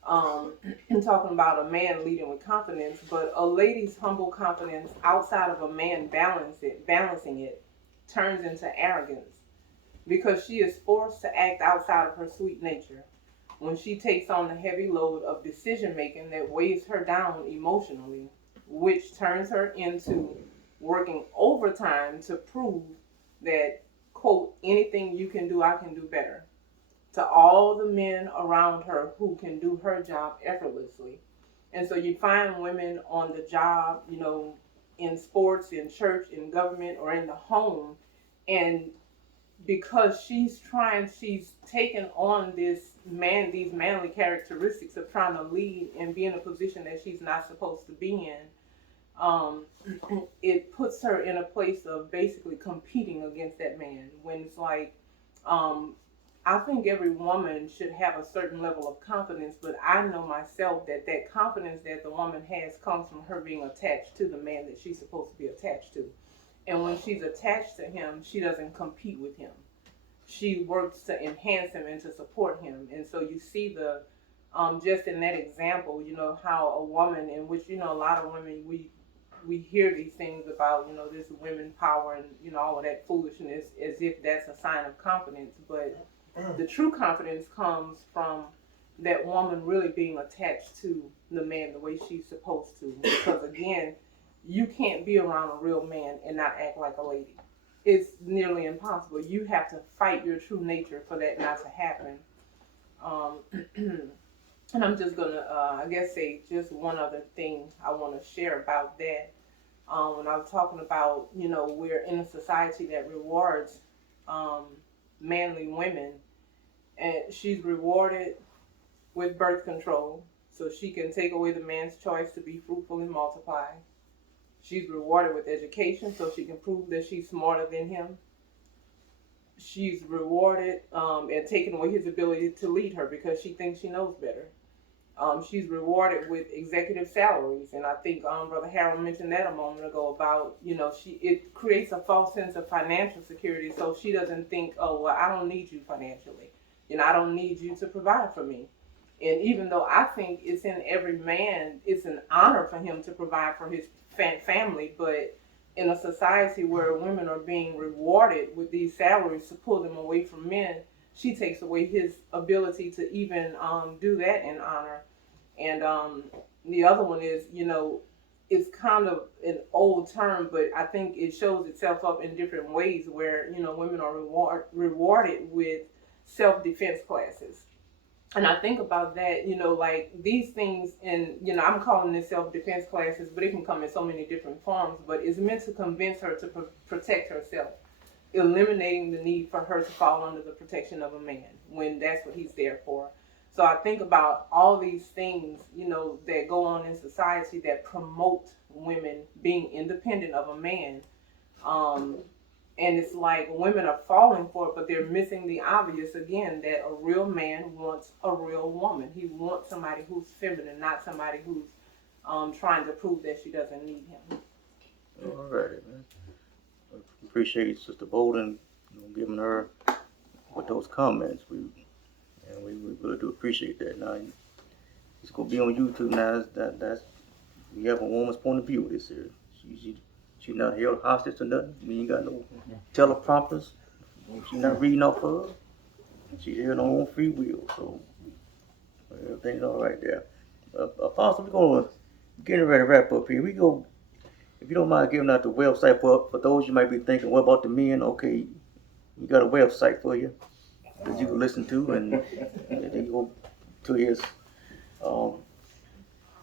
Talking about a man leading with confidence, but a lady's humble confidence outside of a man balancing it turns into arrogance because she is forced to act outside of her sweet nature when she takes on the heavy load of decision making that weighs her down emotionally, which turns her into working overtime to prove that, quote, anything you can do, I can do better, to all the men around her who can do her job effortlessly. And so you find women on the job, in sports, in church, in government, or in the home, and because she's taken on these manly characteristics of trying to lead and be in a position that she's not supposed to be in, it puts her in a place of basically competing against that man. When it's like, I think every woman should have a certain level of confidence, but I know myself that confidence that the woman has comes from her being attached to the man that she's supposed to be attached to. And when she's attached to him, she doesn't compete with him. She works to enhance him and to support him. And so you see just in that example, how a woman, in which, a lot of women, we hear these things about, this women power and, all of that foolishness as if that's a sign of confidence. But the true confidence comes from that woman really being attached to the man the way she's supposed to. Because again, you can't be around a real man and not act like a lady. It's nearly impossible. You have to fight your true nature for that not to happen. And I'm just gonna, I guess, say just one other thing I want to share about that. When I was talking about, we're in a society that rewards manly women, and she's rewarded with birth control. so she can take away the man's choice to be fruitful and multiply. She's rewarded with education so she can prove that she's smarter than him. She's rewarded and taking away his ability to lead her because she thinks she knows better. She's rewarded with executive salaries, and I think Brother Harold mentioned that a moment ago about, it creates a false sense of financial security, so she doesn't think, oh well, I don't need you financially, I don't need you to provide for me. And even though I think it's in every man, it's an honor for him to provide for his family, but in a society where women are being rewarded with these salaries to pull them away from men, she takes away his ability to even do that in honor. And the other one is, it's kind of an old term, but I think it shows itself up in different ways where, women are rewarded with self-defense classes. And I think about that, like these things, and, I'm calling this self-defense classes, but it can come in so many different forms, but it's meant to convince her to protect herself, eliminating the need for her to fall under the protection of a man when that's what he's there for. So I think about all these things, that go on in society that promote women being independent of a man. And it's like women are falling for it, but they're missing the obvious again, that a real man wants a real woman. He wants somebody who's feminine, not somebody who's trying to prove that she doesn't need him. All right, man. Appreciate Sister Bolden, giving her with those comments. We really do appreciate that. Now it's gonna be on YouTube now. That's we have a woman's point of view of this here. She's not held hostage to nothing. We ain't got no teleprompters. She's not reading off of her. She's here on her own free will. So everything's all right there. Apostle, we're gonna get ready to wrap up here. We go. If you don't mind giving out the website for those you might be thinking, what about the men? Okay, you got a website for you that you can listen to, and then you go to his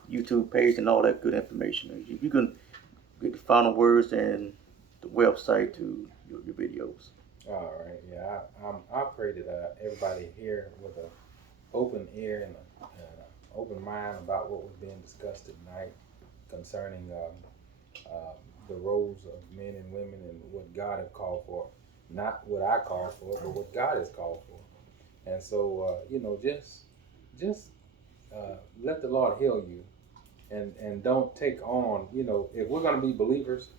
YouTube page and all that good information. You can get the final words and the website to your videos. All right, yeah, I pray that everybody here with an open ear and an open mind about what was being discussed tonight concerning the roles of men and women and what God has called for, not what I call for, but what God has called for. And so, just let the Lord heal you, and don't take on, if we're going to be believers,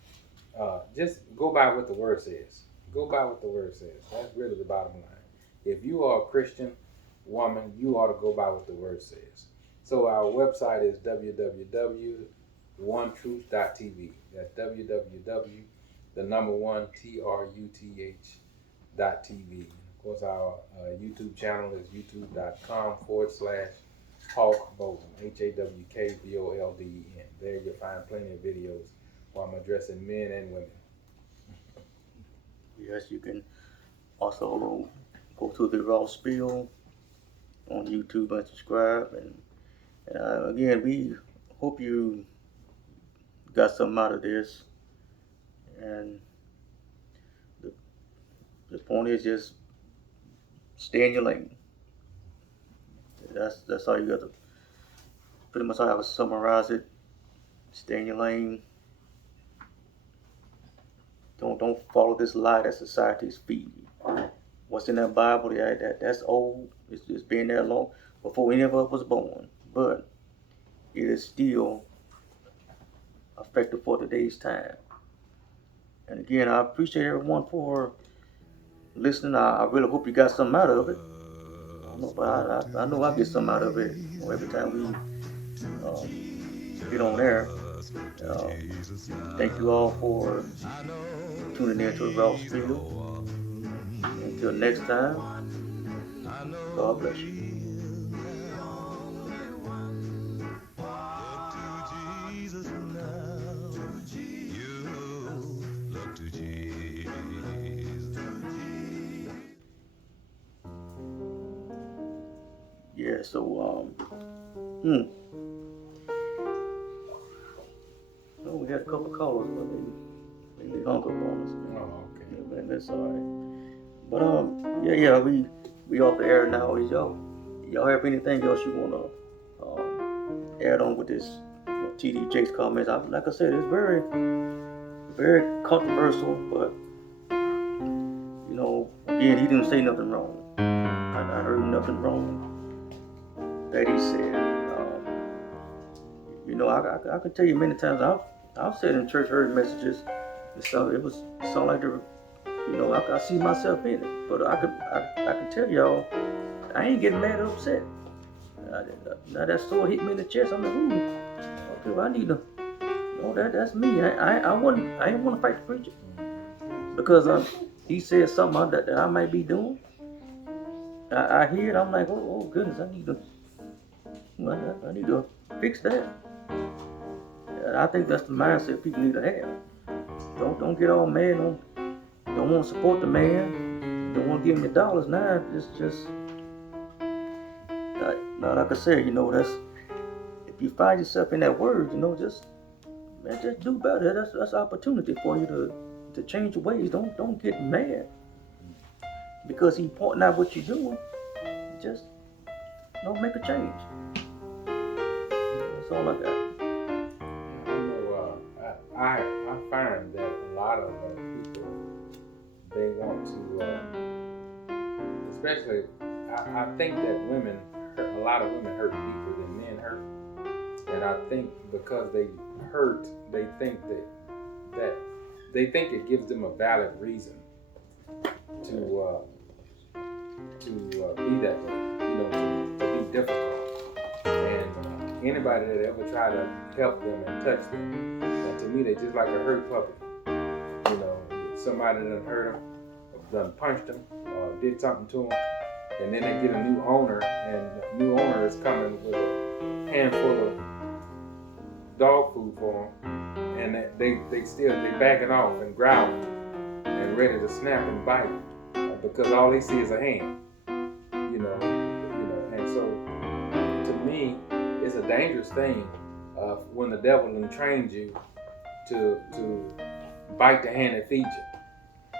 just go by what the Word says. Go by what the Word says. That's really the bottom line. If you are a Christian woman, you ought to go by what the Word says. So our website is www.onetruth.tv. That's www.1truth.tv. Of course, our YouTube channel is youtube.com/Hawk Bolden, HAWKBOLDEN. There you'll find plenty of videos where I'm addressing men and women. Yes, you can also go to the Raw Spiel on YouTube and subscribe. And again, we hope you got something out of this. And the point is just stay in your lane. That's all you got to, pretty much how I would summarize it. Stay in your lane. Don't follow this lie that society's feeding you. What's in that Bible? That's old. It's been there long before any of us was born. But it is still effective for today's time. And again, I appreciate everyone for listening. I really hope you got something out of it. I don't know, but I know I get something out of it every time we get on there. Thank you all for tuning in to the Raw Spiel. Until next time, God bless you. Yeah, so well, we had a couple callers, but they hung up on us. Oh, okay. Yeah, man, that's all right. But we off the air now. Y'all have anything else you wanna add on with this T.D. Jakes comments. Like I said, it's very, very controversial, but again, he didn't say nothing wrong. I heard nothing wrong that he said. I can tell you many times I've said in church, heard messages, it sound like I see myself in it. But I can tell y'all, I ain't getting mad or upset. Now that sword hit me in the chest. I'm like, ooh, okay, well I need to. That's me. I ain't want to fight the preacher because he said something that I might be doing. I hear it. I'm like, oh goodness, I need to fix that. I think that's the mindset people need to have. Don't get all mad. Don't want to support the man. Don't want to give him the dollars. Nah, it's just like I said. That's if you find yourself in that word. Just do better. That's opportunity for you to change your ways. Don't get mad because he pointing out what you're doing. Just don't make a change. That's all I got. I find that a lot of people, they want to, especially, I think that a lot of women hurt deeper than men hurt. And I think because they hurt, they think that it gives them a valid reason to be that way, to be difficult. And anybody that ever try to help them and touch them, and to me, they just like a hurt puppy. Somebody done hurt them, done punched them, or did something to them, and then they get a new owner, and the new owner is coming with a handful of dog food for them, and they backing off and growling and ready to snap and bite because all they see is a hand, and so to me, it's a dangerous thing when the devil done trained you to bite the hand that feeds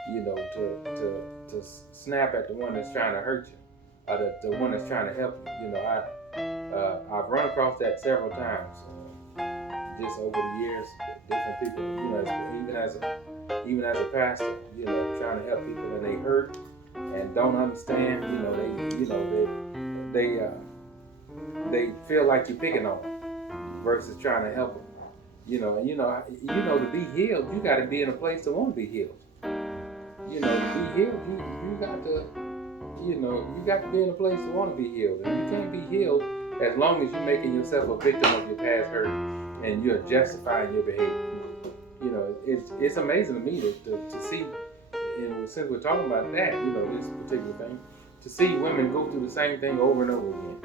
you, to snap at the one that's trying to hurt you, or the one that's trying to help you. I've run across that several times, just over the years. Different people, even as a pastor, trying to help people, and they hurt and don't understand. They feel like you're picking on them versus trying to help them. To be healed, you got to be in a place to want to be healed. To be healed, you got to, you got to be in a place to want to be healed. And you can't be healed as long as you're making yourself a victim of your past hurt and you're justifying your behavior. It's amazing to me to see, since we're talking about that, this particular thing, to see women go through the same thing over and over again.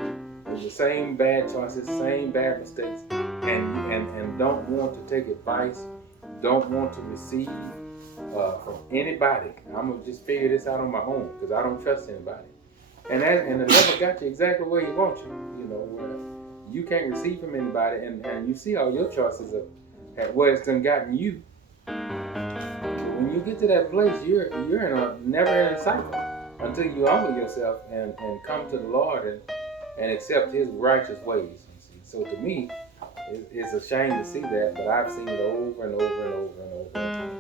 With the same bad choices, same bad mistakes, and don't want to take advice, don't want to receive from anybody. I'm going to just figure this out on my own because I don't trust anybody. And the devil got you exactly where he wants you, where you can't receive from anybody, and you see all your choices at where it's done gotten you. When you get to that place, you're in a never-ending cycle until you humble yourself and come to the Lord and accept His righteous ways. So to me, it's a shame to see that, but I've seen it over and over and over and over again.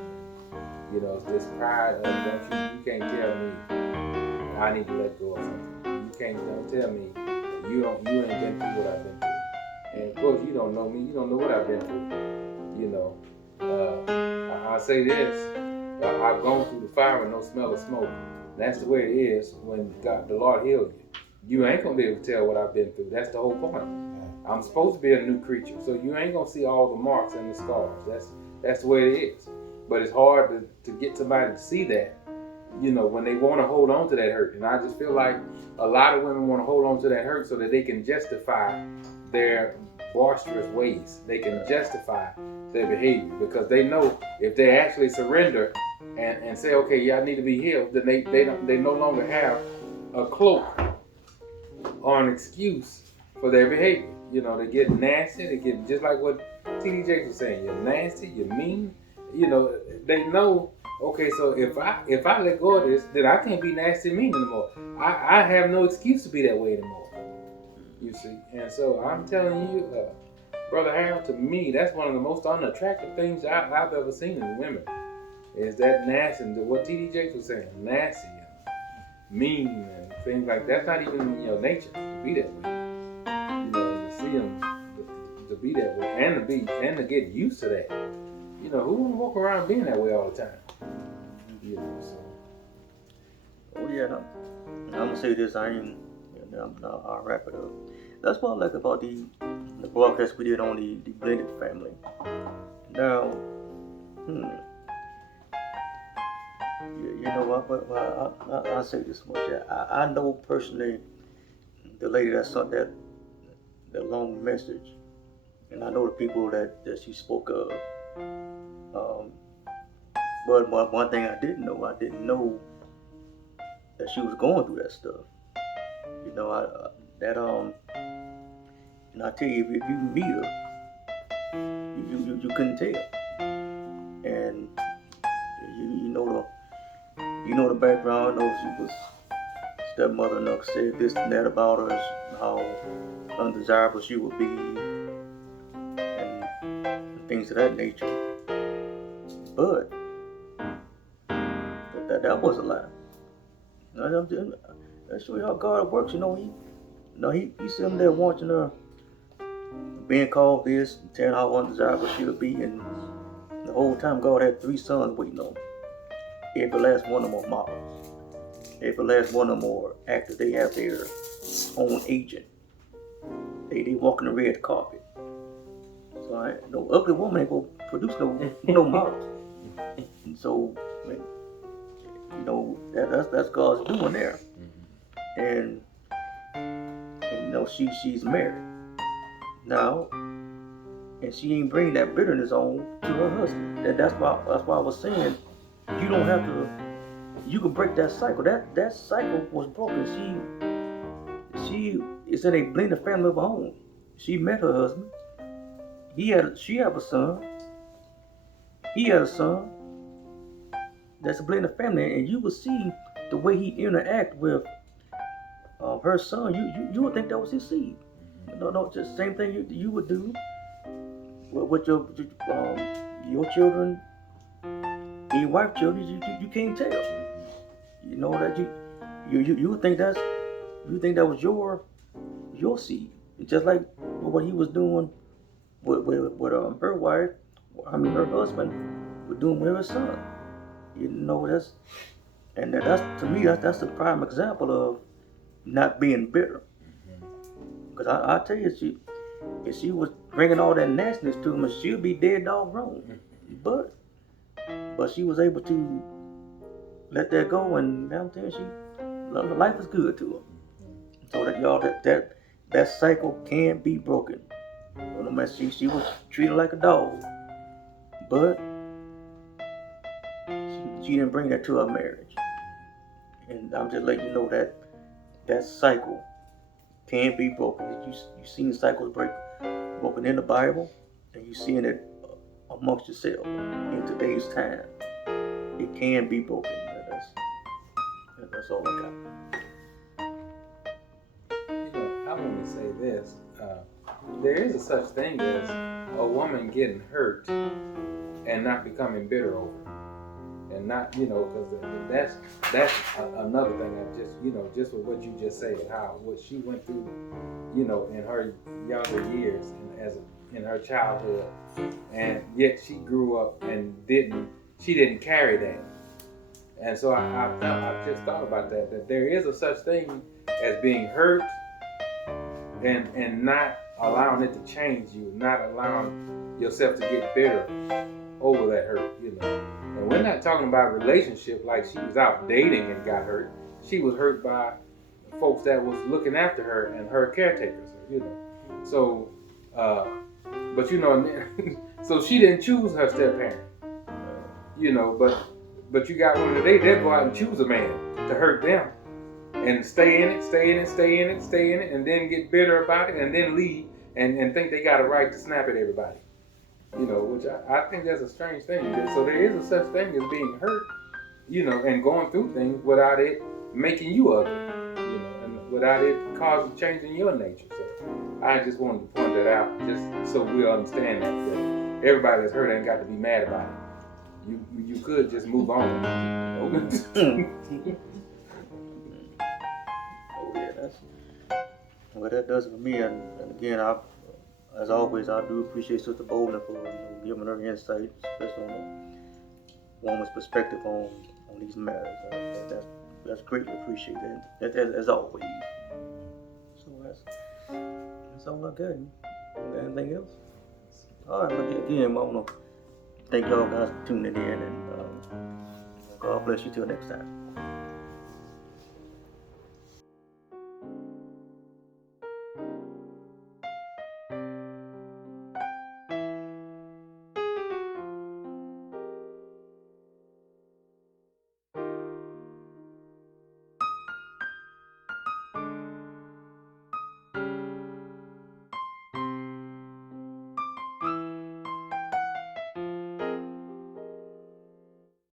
It's this pride of you can't tell me I need to let go of something. Don't tell me you ain't been through what I've been through. And of course you don't know me, you don't know what I've been through. I say this, I've gone through the fire with no smell of smoke. That's the way it is when the Lord healed you. You ain't gonna be able to tell what I've been through. That's the whole point. I'm supposed to be a new creature, so you ain't gonna see all the marks and the scars. That's the way it is. But it's hard to get somebody to see that, when they want to hold on to that hurt. And I just feel like a lot of women want to hold on to that hurt so that they can justify their boisterous ways. They can justify their behavior because they know if they actually surrender and say, okay, yeah, I need to be healed, then they no longer have a cloak or an excuse for their behavior. They get nasty. They get just like what T.D. Jakes was saying. You're nasty. You're mean. They know. Okay, so if I let go of this, then I can't be nasty and mean anymore. I have no excuse to be that way anymore. You see, and so I'm telling you, Brother Harold, to me, that's one of the most unattractive things I've ever seen in women. Is that nasty, and what T.D. Jakes was saying, nasty and mean and things like that. That's not even in your nature to be that way. You know, to see them to be that way, and to get used to that. You know, who wanna walk around being that way all the time? You know, so. Oh yeah, no. I'm gonna say this. I'll wrap it up. That's what I like about the broadcast we did on the blended family. Now, you know what? But I'll say this much. I know personally the lady that sent that long message, and I know the people that she spoke of. But one thing I didn't know that she was going through that stuff. You know, and I tell you, if you meet her, you couldn't tell. And you know the background. Know she was stepmother enough said this and that about her, how undesirable she would be, and things of that nature. But that was a lie. That's show you how God works. You know, he sitting there watching her being called this, telling how undesirable she'll be, and the whole time God had 3 sons waiting on her. Every last one of them are models. Every last one of them are actors. They have their own agent. They walk on the red carpet. So no ugly woman ain't gonna produce no models. And so, you know, that's God's doing there. And you know, she's married now, and she ain't bringing that bitterness on to her husband. And that's why I was saying, you don't have to. You can break that cycle. That cycle was broken. She is in a blended family of her own. She met her husband. She had a son. He had a son. That's a blended family, and you will see the way he interact with her son. You would think that was his seed. No, just the same thing you would do with your children, and your wife's children. You can't tell. You know that you would think that was your seed. Just like what he was doing with her wife. Her husband was doing with her son. You know that's to me that's the prime example of not being bitter. Because I tell you, if she was bringing all that nastiness to him, she'd be dead dog wrong. But she was able to let that go, and I'm telling you, life is good to her. So that y'all, that cycle can't be broken. No matter she was treated like a dog, but she didn't bring that to her marriage. And I'm just letting you know that cycle can't be broken. You seen cycles broken in the Bible, and you seeing it amongst yourself in today's time. It can be broken. That's all I got. You know, I want to say this. There is a such thing as a woman getting hurt and not becoming bitter over it. And not, because that's another thing. Just with what you just said, what she went through, in her younger years and in her childhood, and yet she grew up and she didn't carry that. And so I just thought about that there is a such thing as being hurt and not allowing it to change you, not allowing yourself to get bitter over that hurt, And we're not talking about a relationship like she was out dating and got hurt. She was hurt by folks that was looking after her and her caretakers, So, but so she didn't choose her step-parent, but you got women today, they'll go out and choose a man to hurt them and stay in it, and then get bitter about it, and then leave and think they got a right to snap at everybody. Which I think that's a strange thing. So there is a such thing as being hurt, and going through things without it making you ugly, and without it causing change in your nature. So I just wanted to point that out, just so we understand that everybody that's hurt ain't got to be mad about it. You could just move on. Oh yeah, that's what that does for me. And again, as always, I do appreciate Sister Bolden for giving her insight, especially on a woman's perspective on these matters. That's greatly appreciated, as always. So that's all I got. Anything else? All right, but again, I want to thank y'all guys for tuning in, and God bless you till next time.